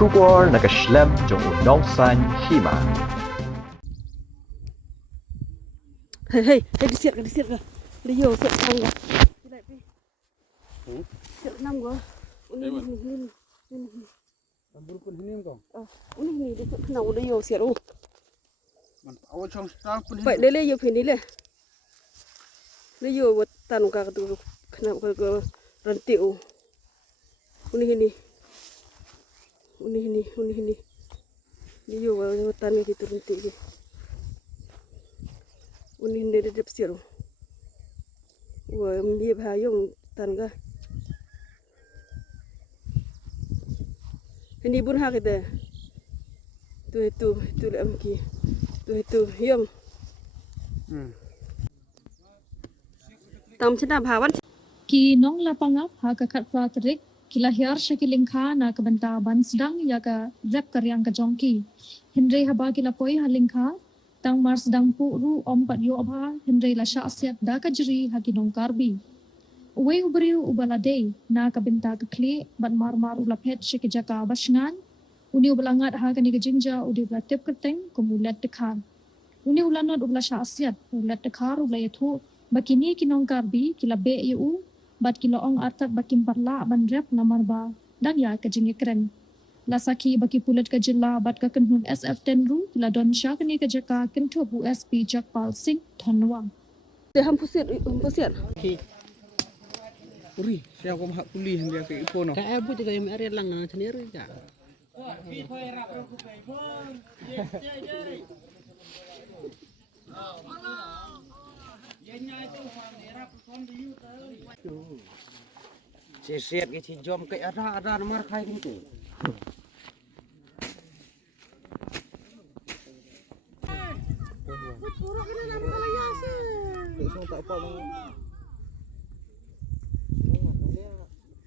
出国那个schlimm中有农山 Hima。Hei, di siat ke. Dia yo siat sang ga. Tidak pi. Siat nam ga. Ini. Tambur pun hinim kau. Ini dia siat nau dia yo siat. Man awal chong stang pun hinim. Vậy đây yo phi ni le. Dia yo buat tanu ka tu kena ke rantiu. Ini. Dia yo buat tanu gitu rantiu. Unin dia dep siru. Wah, dia bahayong tangga. Ini pun hak kita. Tu lam ki. Tu yom. Tam cina bahawan. Ki Nong Lapañgap ha ka khatwa terik Khlieh Shah ki Lyngkha na ka banta ban sedang ya ka rep karyang ka jongki. Hindre haba ki lapoi ha Lyngkha tang mars dang pu ru om pat yo abha hindre la Shah Siat Daka jeri haki Nong Karbi uwe ubriu ubalade na ka binta ka Khlieh ban mar ulaphet shike jaka basngan uni ubalangat ha ka ni jinja udi vatep kerteng kumulat tekhan uni ulanot ubla Shah Siat ulat tekhar ubla yathu bakini ki Nong Karbi kilabe yu bat kilo ong artat bakim parla ban rep namar ba dang ya ka jinge kren Lasaki baki pulat ke jela bat ka kenhun SF10 ru la don Shah kini ke jaka kentu USP Jakpal Singh Thanwang. Dia ham pusiat. Uri, saya kau hak pulih dia ke ipono. Kaya abu juga yang area lang nang sendiri ja. Siat ke jom ke ada nomor khai gitu. Buruk ini nama kaya sih. Besok tak apa bang.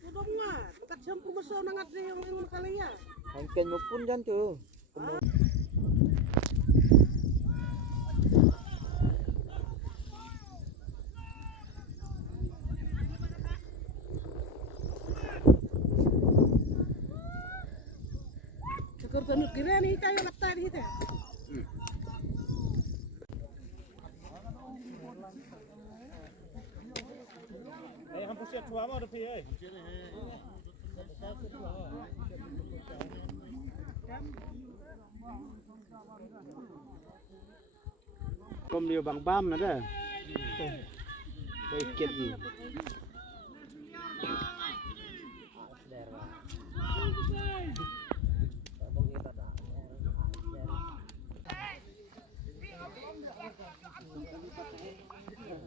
Sudah ngat, tak campur besar nangat dia yang kaya. Angken pun jangan. Syukur tunut kira ni kayu laptar kita. Kom dia bang bam ada. Baik ni.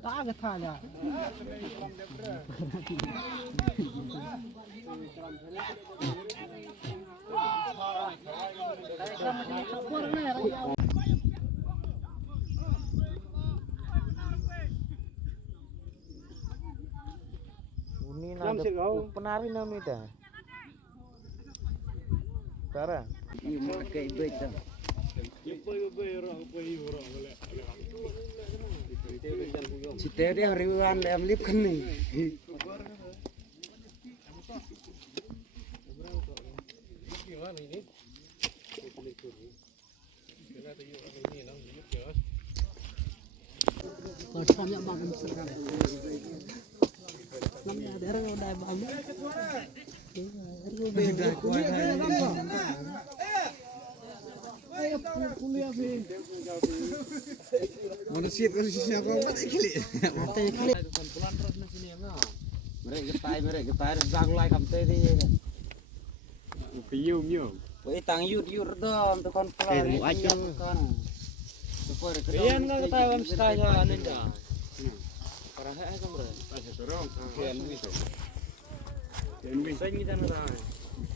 Tak ada tanya. Ini nak penari nama dah. Cara? Ini mau kayak baik dah. Cita dia ribuan yang lip kan ni. Kalau suami abang besar. Namanya ada orang dah abang. Beda kuat. Mana siap kalau sisi aku apa tak Khlieh. Matanya Khlieh. Mereka getai zanglai kamte dia. Piu. Wei tang yut dom tu kon pelan. Mau aja kan. Rian ka katawam sa ano niya. Para ay ka bro. Pasal sorong. Rian wis. Sa inyo na.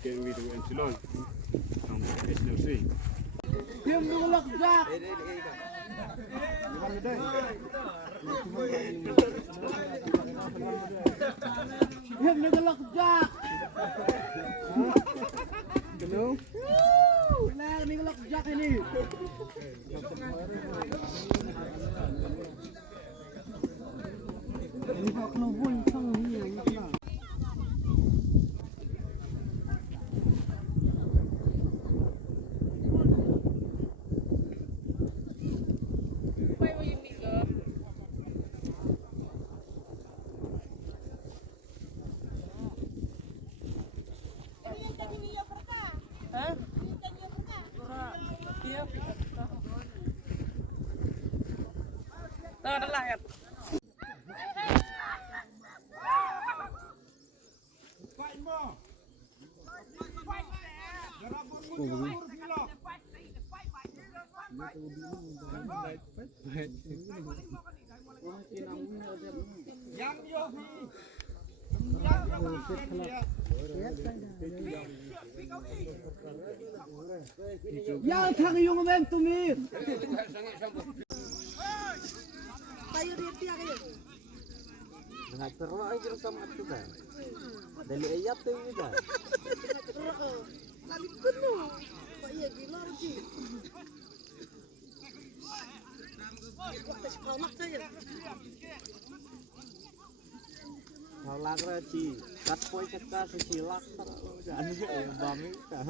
Ken wi tu ensilon. Ang SLC. Diam dulu jak. Diam dulu jak. Hello. Nah, ni gelak jak ini. Ini kok nubul sang ni yang Adalah ya. Yang thang yung men tumir. Tayo dia tiang aja. Dengan perwa aja sama tu kan. Dari ayat tu juga. Lali kuno. Pak iya gila sih. Kau mak saya. Kalau lagra ci, kat poi cakap silak jangan yang bami kan.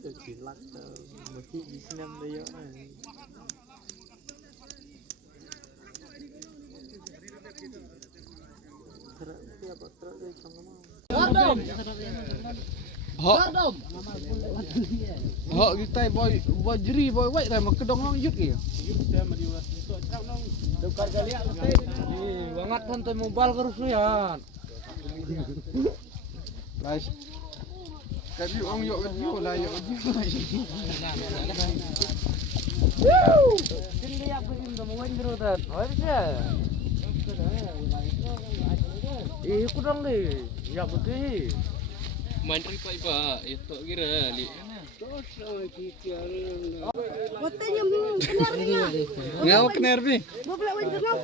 Silak mesti di sini dia. Họ cái tay boy jeri boy white này mà cái đông nó yut kìa. Banget kan tuh mobile kerusuhan. Guys. Kayak orang yuk lah yuk. Sini aku ini mau ngerutan. Oh bisa. Ikut dong deh. Ya betul. Main ripa iba, itu kira li. Botanya kenarnya. Ngau Karbi. Mau beli wen kenal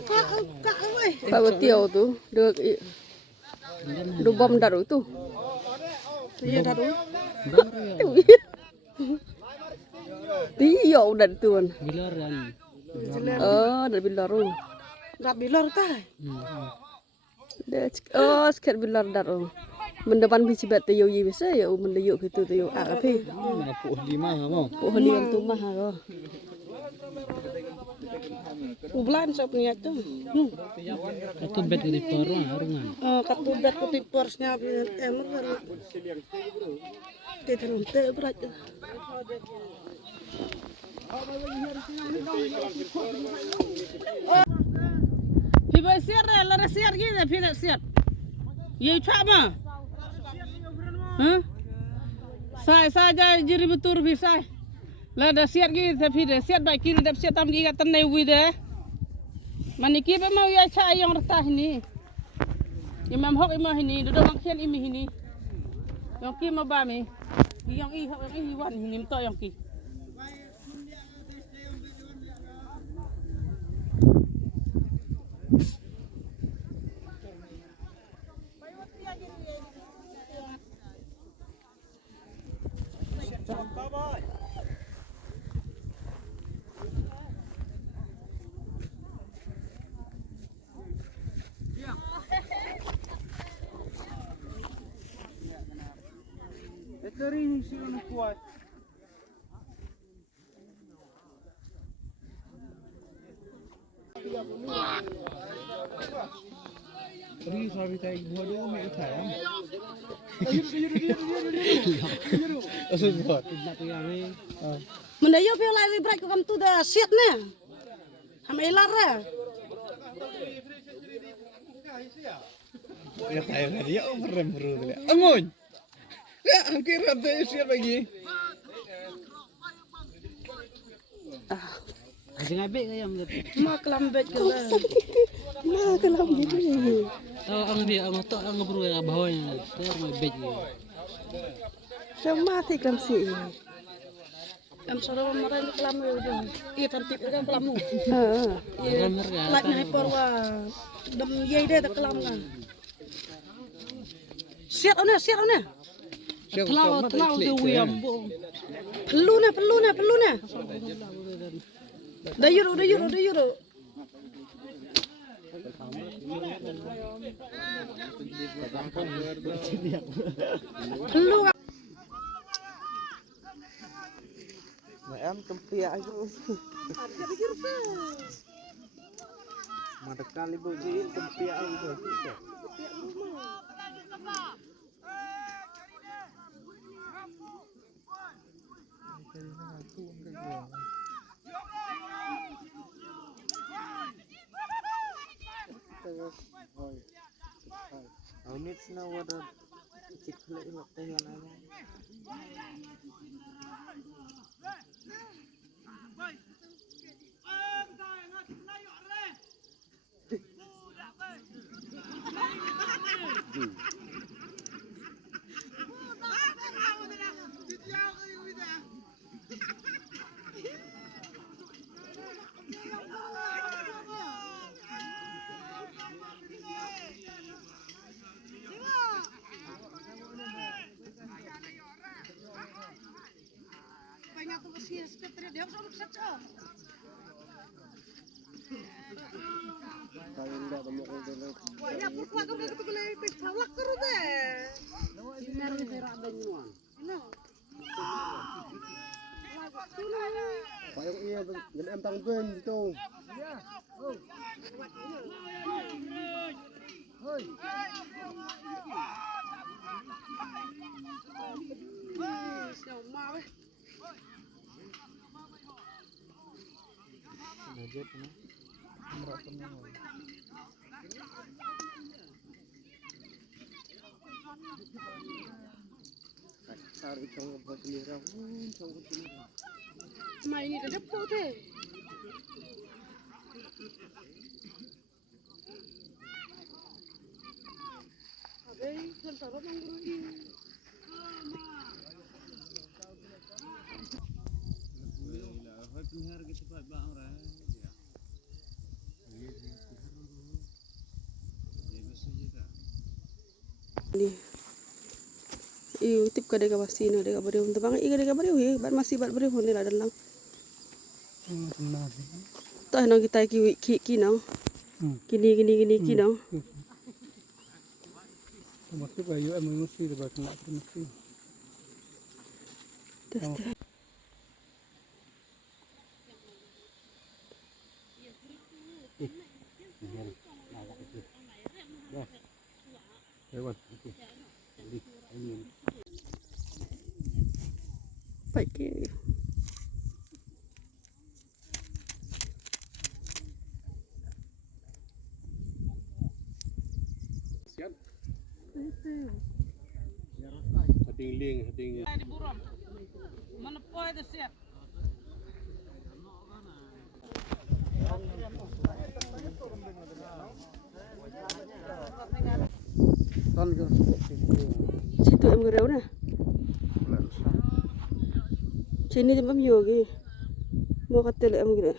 kak weh. Pak Betiau tu được bom daru tu. Iya daru. Tiyo dan tuan. Bilaran. Dari bilaru. Dak bilar tah. Sekian bilar daru. Mendepan biji bat tiyo ye bisa ya mendeyuk gitu tiyo apa? Puh lima mau. Puh liam tu mah ko. Ublan sopnya tu. Itu bet di porong arungan. Katubet kutiporsnya emang kan. Tetelun te berat. Piba siar la siar gitu piba siar. Ye chama. Hah? Sai saja jiri betul bisa. Lah dah siat gitu tapi dah siat baik kiri dah siat tam giga tanai wida. Maniki be mau ya cha yang retah ini. Imam hok imam ini, duduk makian imi ini. Yang ki mau bami. Yang i hok yang i wan ini minta yang ki. Dari si anu kuat. Tadi sabi tay buah dia mai thayam. Asal buat. Nak yang ni. Mendayo pe lai librai ko kam tu dah siat ne. Ham elar ra. Ya thayam dia merem bro. Amun. Ya, kira ada siap lagi. Aja ngabek kaya mesti. Ma kelambet ke lah. Nah kelam gitu. Ang dia ang tok ang bro ya bawahnya. Saya ngabek. Sama sih kelam sih. Am soro maran kelam udah. Iya tantip kan kelamu. Heeh. Lak naik porwa. Dem ye de ta kelam na. Siat ona. Telau tu wiam. Perlu na. Dayuro. Perlu. Mà em tempia aja. Mata kali bojiin tempia aja. snow water chích Khlieh hoặc tây hơn ai Lapañgap tu Siat sekretariat dia sama saja. Wah, ya purpla tu kita boleh pecahlah terus deh. Sinar ni berak benyuan. Ini. Payung iya dengan em tang ben gitu. Siapa mau? Najet ni. Merak penuh. Sari chong buat lirah, chong buat lirah. Main ini dah pot deh. Abe, kan sahabat manggung ini. Ni, iyo tip ka dega basi na dega bari untuk bang iga dega bari hui, bat masih bat bari hone lah dalang. Tahu nang kita ki nang, kini nang. Masih bayu em mesti debat nak mesti. Baik ke. Siat. Hading ling, hading. Di buram. Mana poy tu Siat. Tan ke. Situ em gerau na. Sini dia mam yogi. Mau kata em gila.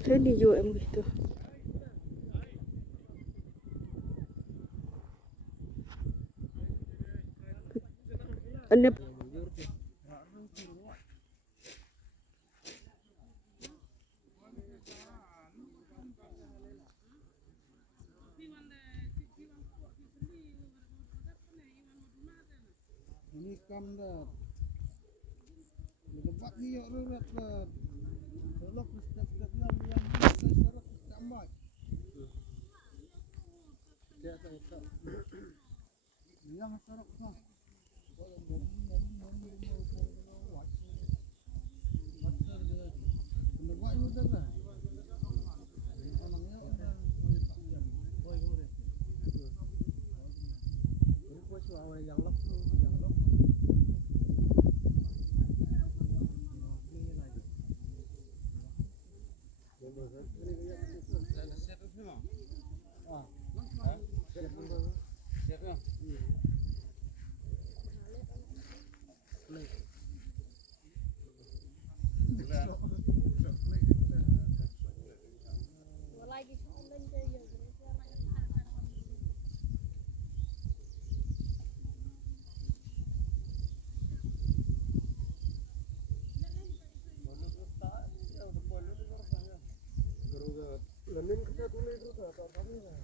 Sini jo em gitu. Anda Ini kam dah. Lepas ni yok rat rat. Tolak step-step yang syarat tambah. Dia tak tak. Yang syarat sah. Kalau bom kena buat itu dah. Orangnya orang tak boy boleh. Itu awal yang lok tu, yang lok. Lyngkha tu ni tu tak kami lah.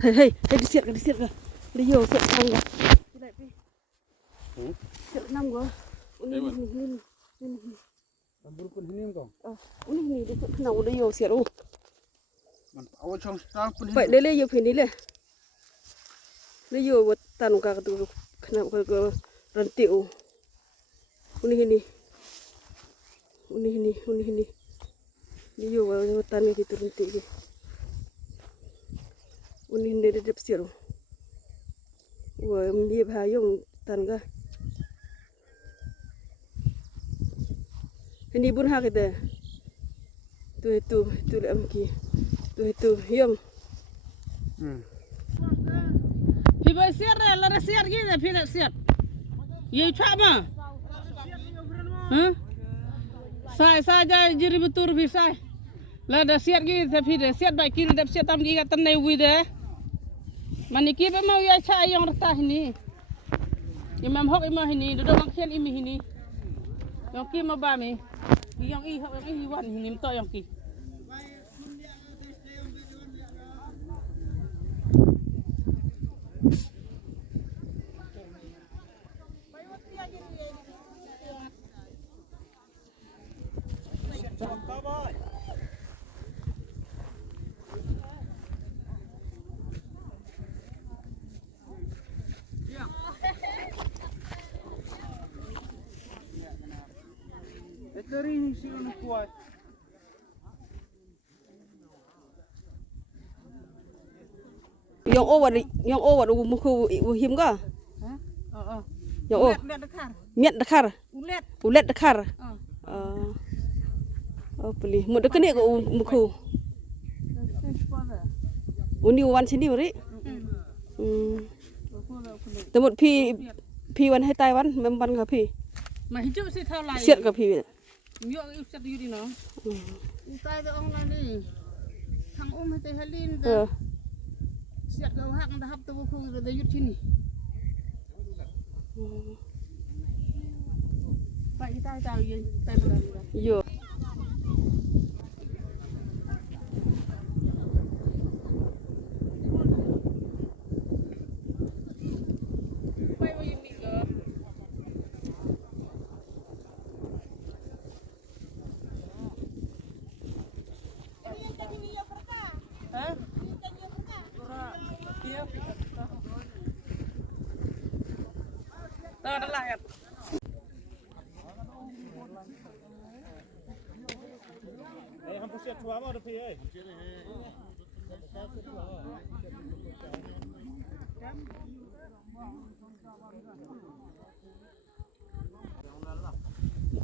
Hei, disiap ke? Đi vô sợ sang rồi. Đi lại đi. Sợ năm quá. Uni ni. Tambur pun hinim kong. Uni ni đi sợ nào đi vô sợ đâu. Man awal chong stang pun Vậy đây lấy vô phiền đi lên. Lấy vô một tàn cả tụ khăn cái rắn tiểu. Uni ni. Đi vô vào tàn cái tụ rắn tiểu cái. Uni ni đi đẹp sợ đâu. Ủa đi vào dùng tàn cái. Ini pun hak kita. Tu lah mungkin. Tu hiam. Phi bơi xiết rồi, là xiết cái gì phi lại xiết. Ye chua mà. Hả? Sai ra jiri betul phi sai. Là đã xiết cái gì phi để xiết bài kia đẹp xiết tam cái tan này vui đấy. Mà nị kia mau ya cha yang rata ini. Imam hok imam ini, duduk makan imam ini. Yang kia mau ba mi. Yang i hok yang i wan ini to yang kia. Dari si unu kuat. Yang over muku hiam ka? Yang oh. Miat dakar. Ulet dakar. Oh beli. Mau dekat ni ko muku. Uni wan sini beri. Temut pi wan hai tai wan memban ka pi. Mà hình chữ sẽ theo lại. Siat ka pi. Nhựa yêu sạch đi nó. Tay cái ông này đi. Thằng hay tay Helin. Siat cái hạc người ta hấp tao không rồi yut chini. Vậy tay tao gì? Tay tao. Yo. Đó là Hampir siap tua mau depi oi.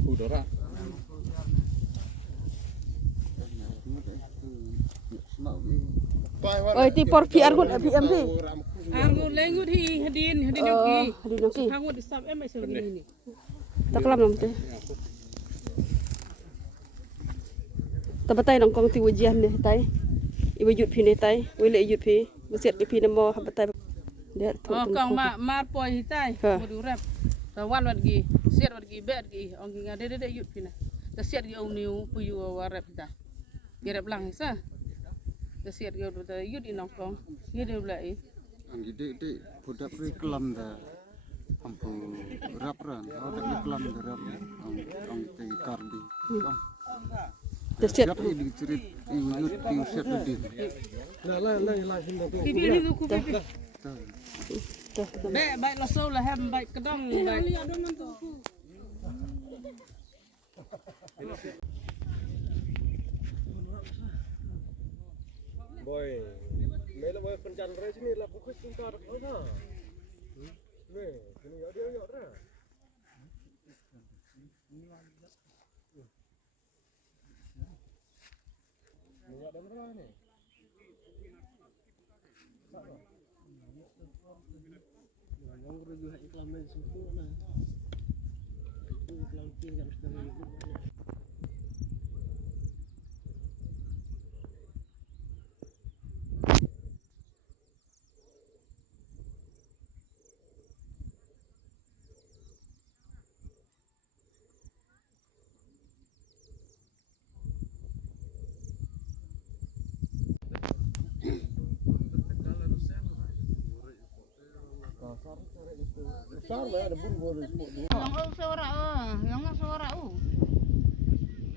Khu đó ra. Oi ti por pi argun PM pi. Argo lengut hadin yang ki. Hadin yang ki. Hangut di sab em masih begini. Taklam nam te. Tabatai nong kong ti wajian ni tai. Ibu yut pi ni tai, wele yut pi, buset ke pi namo habatai. Dia Oh kong mar poi tai. Mudu rap. Tawan wat gi, siat wat gi, bet gi, ong gi ngade yut pi na. Ta siat gi ong niu puyu wa rap ta. Gi rap lang sa. Ta siat gi ta yut di nong kong. Gi de ulai. Ang ide budak reklam dah. Ampu rapran, ada reklam dah rap. Ang tei Karbi. Siat Tapi dicerit yut siat bedin. Ki bi ni ku bi. Be baik lo so la hem baik kedong baik. Boy, mela boy pencan rai sini lah fokus tingkar apa? Nih, sini dia dah. Ni ada berapa ni? Yang rujuk iklan main sempurna. Iklan tinggal sekali. Yang suara yang suara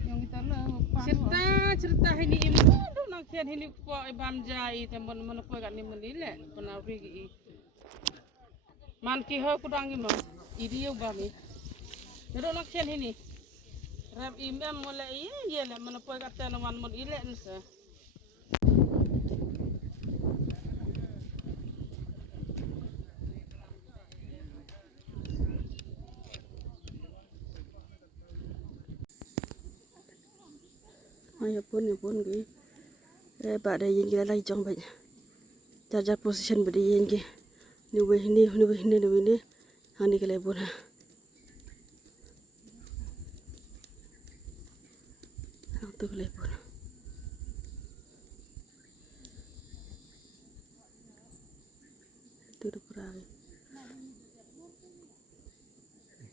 yang kita cerita ini aduh nakian ini kok ibam jai teman mana kau kan ni menilai penawi gi man ki ho kudang gimana ini yo bami aduh nakian ini rap imam mulai iya lah mana kau kata nama mun ilek nse ya pun ki ba da yin ki lai chong ba jar position ba di yin ki ni we ni hani ke le pun ha tu ke le pun tu du pura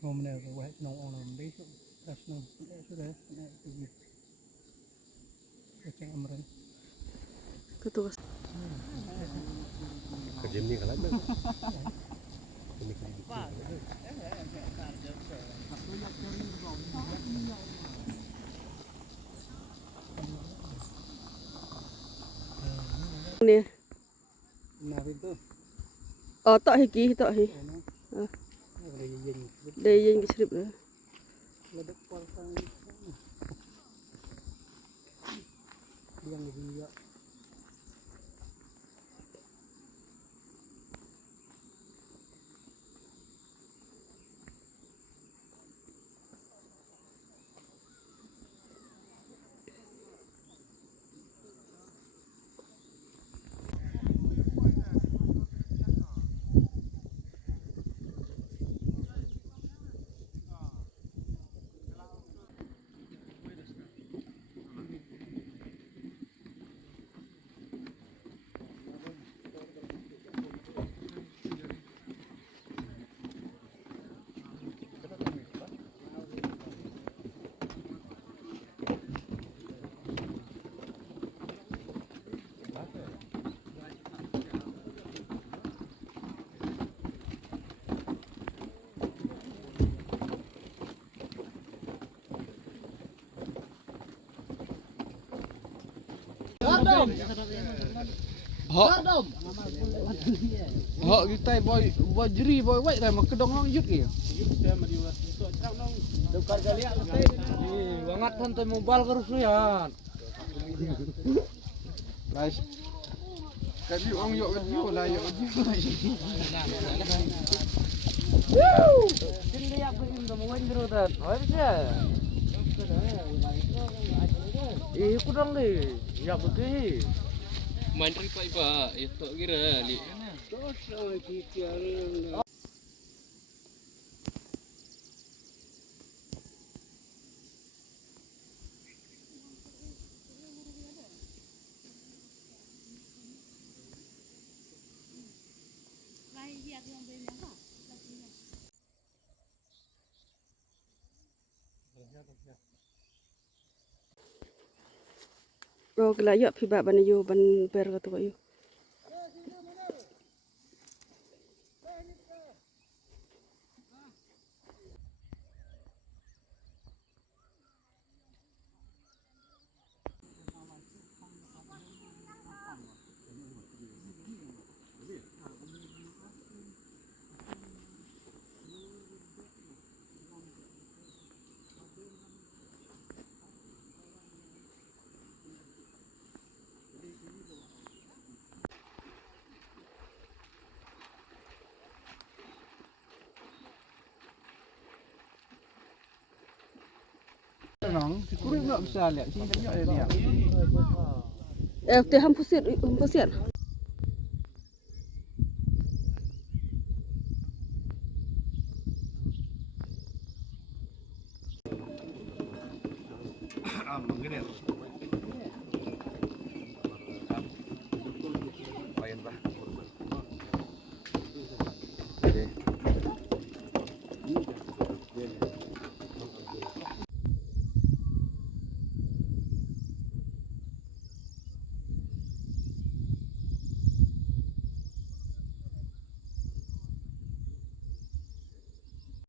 hôm nay có quét nông on làm đấy các nông sudah pergi ke Amran ke tu Kerja ni kalau ada. ni nah itu tak hi de yin ki srip nữa ledek pasang yang dia Họ cái tay boy jeri boy white này mà cái dong nong yut kìa. Banget kan tuh mobile kerusuhan. Guys. Cái ông yuk cái yuk là yuk cái yuk. Chính đi áp cái gì mà quên rồi thật. Hỏi chứ. Ku dong đi. Ya betul. Main ripa iba, itu kira li. ro kala yo phi ba ban yo ban per ka to yo Nong, kurang nggak bisa lihat sini banyak dia. te ham pusit Lumayan bah. Jadi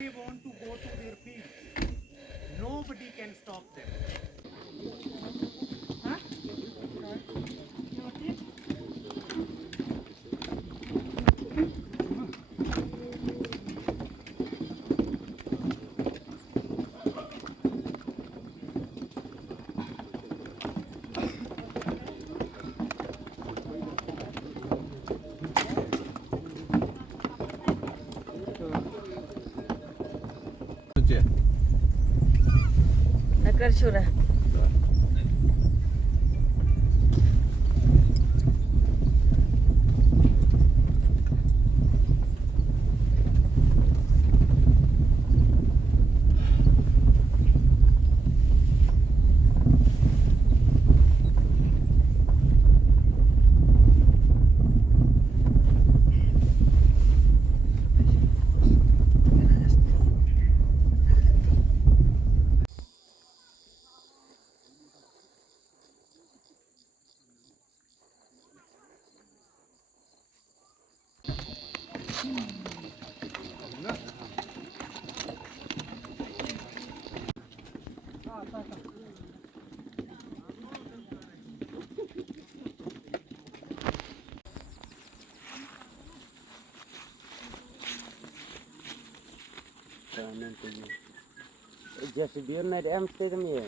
They want to go to their field. Nobody can stop them. Nakar surah. Just biar nanti em stay kami.